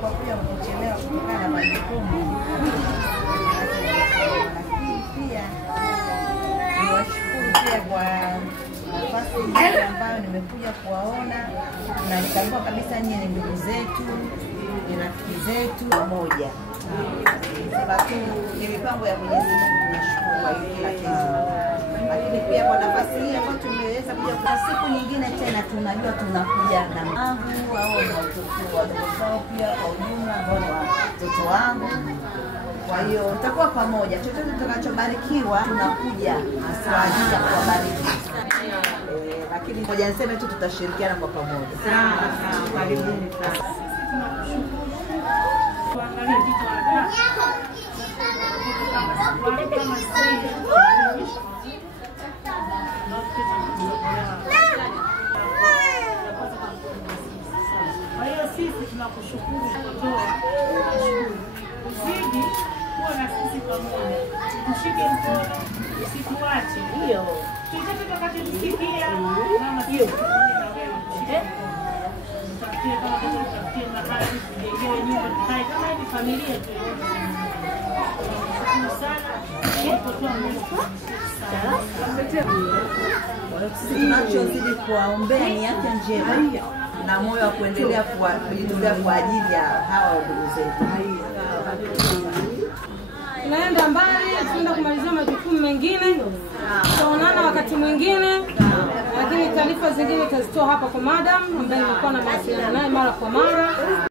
Kwa kuja kuchelewa kutokana na majukumu. Pia niwashukuru pia kwa nafasi hii ambayo nimekuja kuwaona na nikagundua kabisa nyinyi ni ndugu zetu, ni rafiki zetu pamoja. Sababu ni mipango ya Mwenyezi Mungu, tunashukuru kwa kila kitu. Lakini pia kwa nafasi hii ambayo tumeweza kuja kwa siku nyingine tena, tunajua tunakuja na mangu au watoto wadogo pia kwa ujumla ambao ni watoto wangu. Kwa hiyo tutakuwa pamoja, chochote tutakachobarikiwa tunakuja kwa ajili ya kuwabariki. Lakini ngoja niseme tu tutashirikiana kwa pamoja. Karibuni sana. Tuangalie vitu haraka. Kwa hiyo sisi tunakushukuru kutoa. Uzidi kuwa na sisi pamoja. Tushike mkono, usituache. Ndio. Chochote tutakachosikia mama hiyo. Tutafikia kama tutafikia mahali tujengee nyumba tukae kama hivi familia tu. Tunachozidi kuwaombea ni afya njema na moyo wa kuendelea kujitolea kwa ajili ya hawa ndugu zetu. Tunaenda mbali, tunaenda kumalizia majukumu mengine. Tutaonana wakati mwingine, lakini taarifa zingine tutazitoa hapa kwa madam ambaye nilikuwa na mawasiliano naye mara kwa mara.